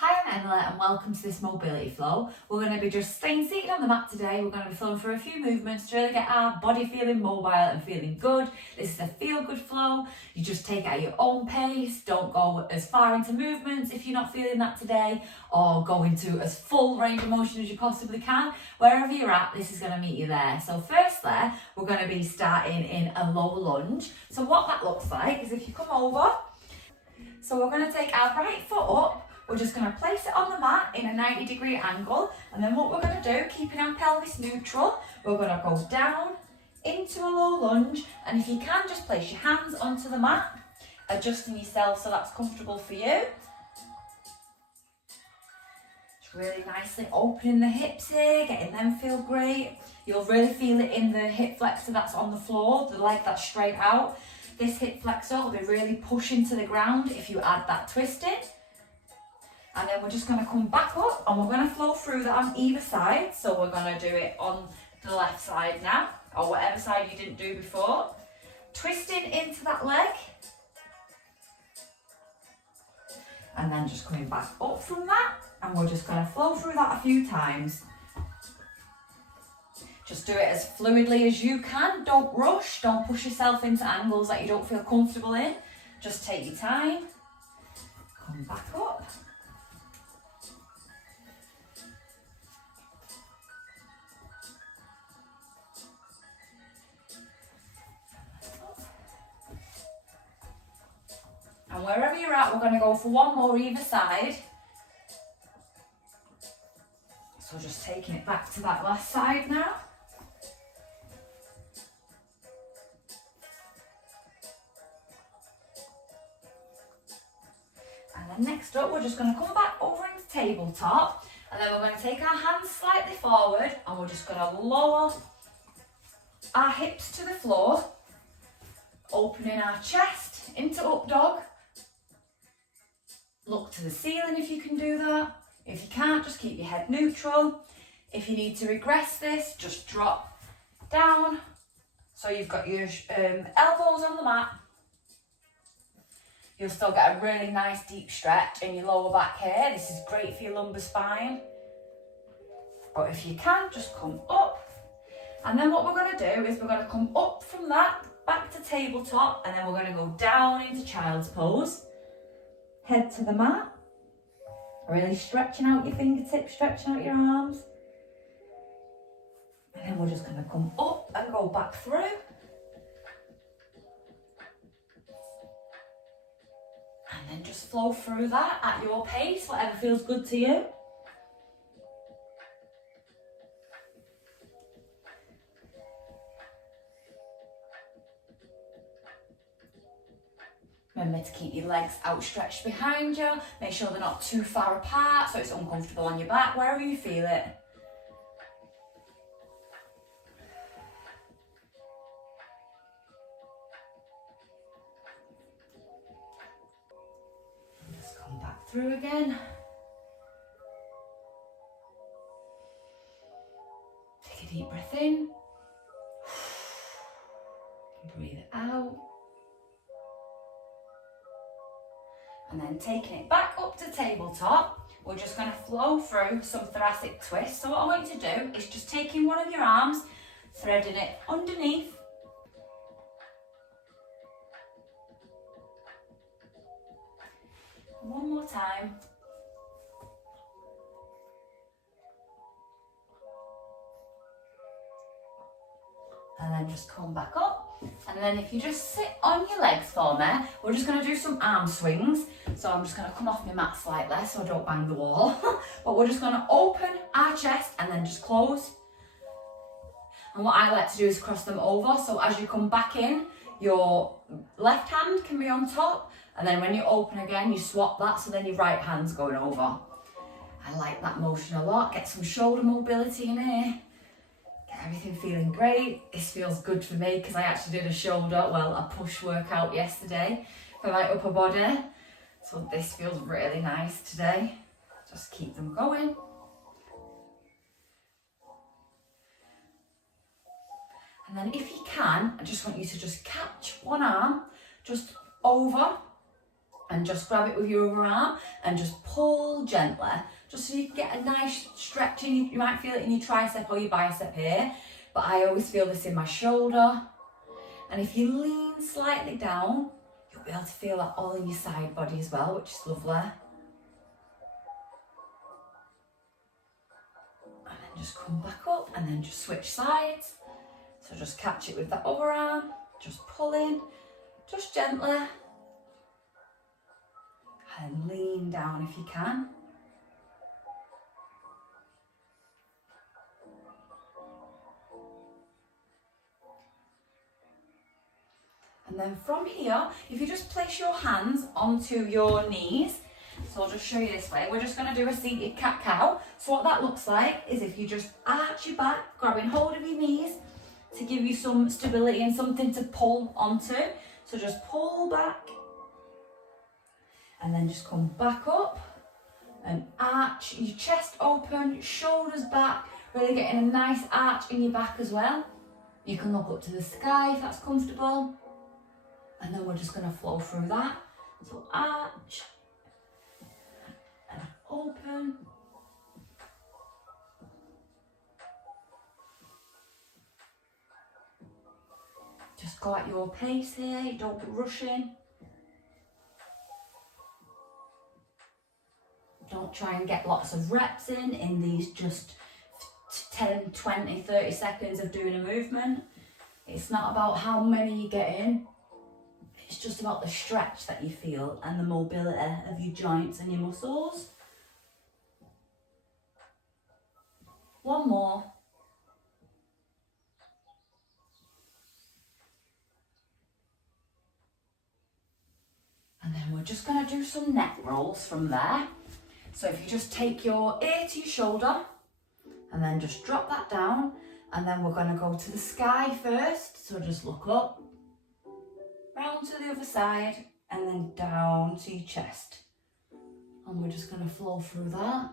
Hi, I'm Emily and welcome to this mobility flow. We're going to be just staying seated on the mat today. We're going to be flowing through a few movements to really get our body feeling mobile and feeling good. This is a feel good flow. You just take it at your own pace. Don't go as far into movements if you're not feeling that today, or go into as full range of motion as you possibly can. Wherever you're at, this is going to meet you there. So first there, we're going to be starting in a low lunge. So what that looks like is if you come over, so we're going to take our right foot up. We're just going to place it on the mat in a 90-degree angle, and then what we're going to do, keeping our pelvis neutral, we're going to go down into a low lunge, and if you can, just place your hands onto the mat, adjusting yourself so that's comfortable for you. Just really nicely opening the hips here, getting them feel great. You'll really feel it in the hip flexor that's on the floor, the leg that's straight out. This hip flexor will be really pushing to the ground if you add that twist in. And then we're just going to come back up and we're going to flow through that on either side. So we're going to do it on the left side now, or whatever side you didn't do before. Twisting into that leg. And then just coming back up from that. And we're just going to flow through that a few times. Just do it as fluidly as you can. Don't rush. Don't push yourself into angles that you don't feel comfortable in. Just take your time. Come back up. And wherever you're at, we're going to go for one more either side. So just taking it back to that last side now. And then next up, we're just going to come back over into tabletop. And then we're going to take our hands slightly forward and we're just going to lower our hips to the floor. Opening our chest into up dog. Look to the ceiling if you can do that. If you can't, just keep your head neutral. If you need to regress this, just drop down. So you've got your elbows on the mat. You'll still get a really nice deep stretch in your lower back here. This is great for your lumbar spine. But if you can, just come up. And then what we're going to do is we're going to come up from that, back to tabletop, and then we're going to go down into child's pose. Head to the mat, really stretching out your fingertips, stretching out your arms. And then we're just going to come up and go back through. And then just flow through that at your pace, whatever feels good to you. Remember to keep your legs outstretched behind you. Make sure they're not too far apart so it's uncomfortable on your back, wherever you feel it. And just come back through again. Take a deep breath in. Breathe it out. And then taking it back up to tabletop, we're just going to flow through some thoracic twists. So what I want you to do is just taking one of your arms, threading it underneath. One more time. And then just come back up. And then if you just sit on your legs for me, we're just going to do some arm swings. So I'm just going to come off my mat slightly so I don't bang the wall. But we're just going to open our chest and then just close. And what I like to do is cross them over. So as you come back in, your left hand can be on top. And then when you open again, you swap that. So then your right hand's going over. I like that motion a lot. Get some shoulder mobility in here. Everything feeling great. This feels good for me because I actually did a push workout yesterday for my upper body. So this feels really nice today. Just keep them going. And then if you can, I just want you to just catch one arm just over and just grab it with your other arm and just pull gently, just so you can get a nice stretch in. You might feel it in your tricep or your bicep here, but I always feel this in my shoulder. And if you lean slightly down, you'll be able to feel that all in your side body as well, which is lovely. And then just come back up and then just switch sides. So just catch it with that other arm, just pull in, just gently. And lean down if you can. And then from here, if you just place your hands onto your knees, so I'll just show you this way. We're just going to do a seated cat-cow. So what that looks like is if you just arch your back, grabbing hold of your knees to give you some stability and something to pull onto. So just pull back and then just come back up and arch your chest open, shoulders back, really getting a nice arch in your back as well. You can look up to the sky if that's comfortable. And then we're just going to flow through that. So arch and open. Just go at your pace here, you don't be rushing. Don't try and get lots of reps in these just 10, 20, 30 seconds of doing a movement. It's not about how many you get in. It's just about the stretch that you feel and the mobility of your joints and your muscles. One more. And then we're just going to do some neck rolls from there. So if you just take your ear to your shoulder and then just drop that down, and then we're going to go to the sky first. So just look up, round to the other side, and then down to your chest. And we're just going to flow through that.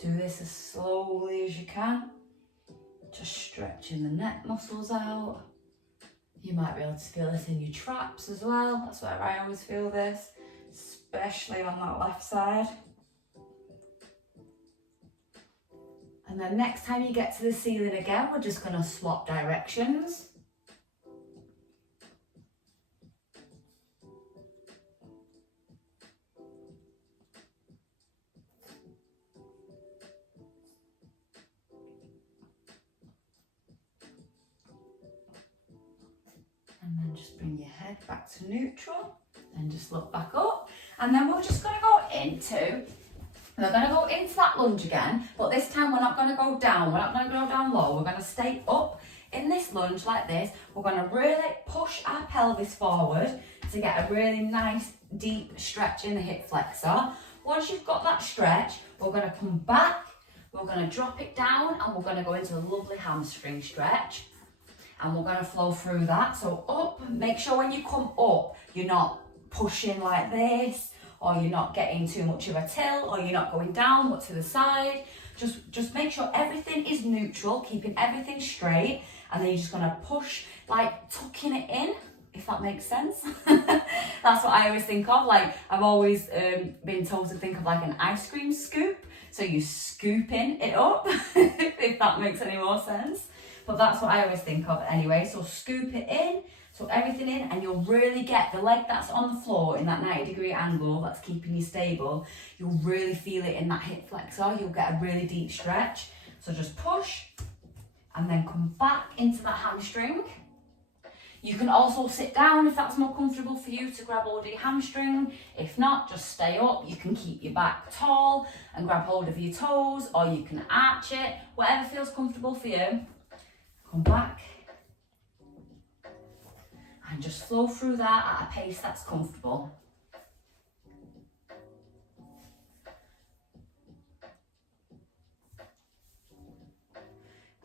Do this as slowly as you can. Just stretching the neck muscles out. You might be able to feel this in your traps as well. That's where I always feel this, especially on that left side. And then next time you get to the ceiling again, we're just going to swap directions. And then just bring your head back to neutral and just look back up. And then we're just going to go into that lunge again, but this time we're not going to go down. We're not going to go down low. We're going to stay up in this lunge like this. We're going to really push our pelvis forward to get a really nice deep stretch in the hip flexor. Once you've got that stretch, we're going to come back, we're going to drop it down, and we're going to go into a lovely hamstring stretch. And we're going to flow through that. So up, make sure when you come up, you're not pushing like this, or you're not getting too much of a tilt, or you're not going down but to the side. Just make sure everything is neutral, keeping everything straight, and then you're just going to push, like tucking it in, if that makes sense. That's what I always think of. Like, I've always been told to think of like an ice cream scoop. So you're scooping it up, if that makes any more sense. But that's what I always think of anyway. So scoop it in, so everything in, and you'll really get the leg that's on the floor in that 90-degree angle that's keeping you stable. You'll really feel it in that hip flexor. You'll get a really deep stretch. So just push and then come back into that hamstring. You can also sit down if that's more comfortable for you to grab hold of your hamstring. If not, just stay up. You can keep your back tall and grab hold of your toes, or you can arch it, whatever feels comfortable for you. Come back and just flow through that at a pace that's comfortable.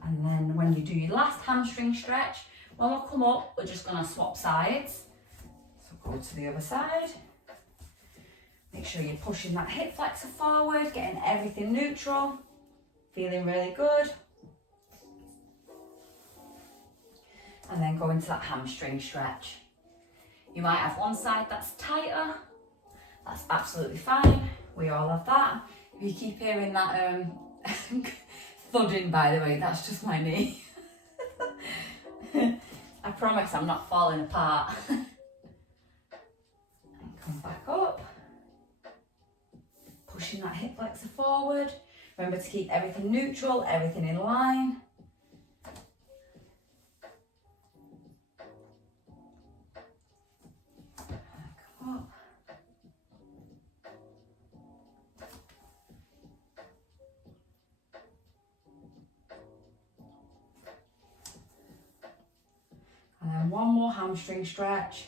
And then when you do your last hamstring stretch, when we come up, we're just going to swap sides. So go to the other side. Make sure you're pushing that hip flexor forward, getting everything neutral, feeling really good. And then go into that hamstring stretch. You might have one side that's tighter That's absolutely fine. We all have that. If you keep hearing that thudding, by the way, that's just my knee. I promise I'm not falling apart. And come back up. Pushing that hip flexor forward. Remember to keep everything neutral, everything in line. Come up. And then one more hamstring stretch.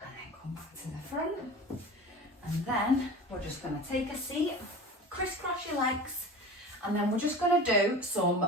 And then come back to the front. And then we're just going to take a seat, crisscross your legs, and then we're just going to do some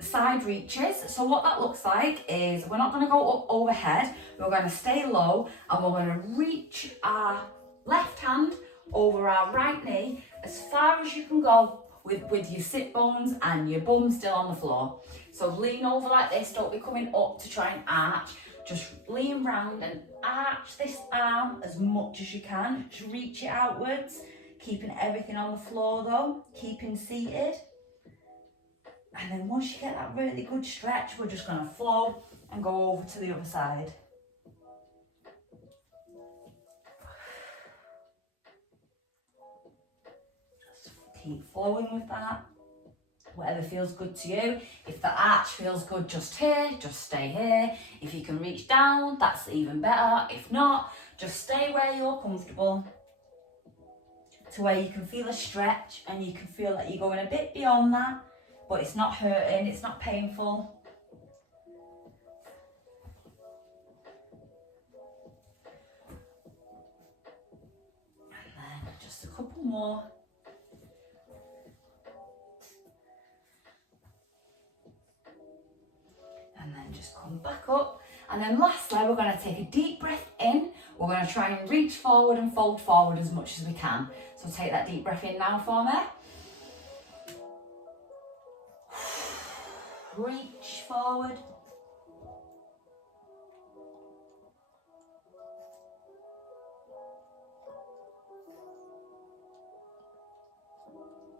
side reaches. So what that looks like is we're not going to go up overhead, we're going to stay low, and we're going to reach our left hand over our right knee as far as you can go with your sit bones and your bum still on the floor. So lean over like this, don't be coming up to try and arch. Just lean round and arch this arm as much as you can. Just reach it outwards, keeping everything on the floor though, keeping seated. And then once you get that really good stretch, we're just going to flow and go over to the other side. Just keep flowing with that. Whatever feels good to you. If the arch feels good just here, just stay here. If you can reach down, that's even better. If not, just stay where you're comfortable, to where you can feel a stretch and you can feel that you're going a bit beyond that, but it's not hurting, it's not painful. And then just a couple more. And then just come back up. And then lastly, we're going to take a deep breath in. We're going to try and reach forward and fold forward as much as we can. So take that deep breath in now for me. Reach forward.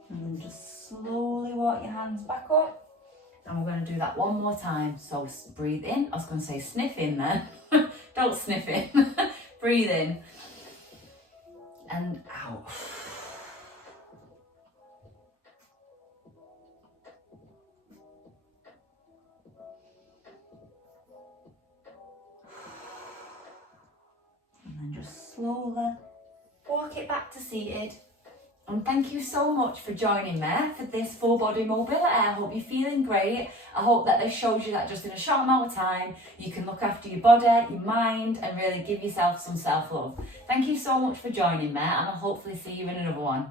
And then just slowly walk your hands back up. And we're going to do that one more time. So breathe in. I was going to say sniff in then. Don't sniff in. Breathe in. And out. And then just slowly walk it back to seated. And thank you so much for joining me for this full body mobility. I hope you're feeling great. I hope that this shows you that just in a short amount of time, you can look after your body, your mind, and really give yourself some self-love. Thank you so much for joining me, and I'll hopefully see you in another one.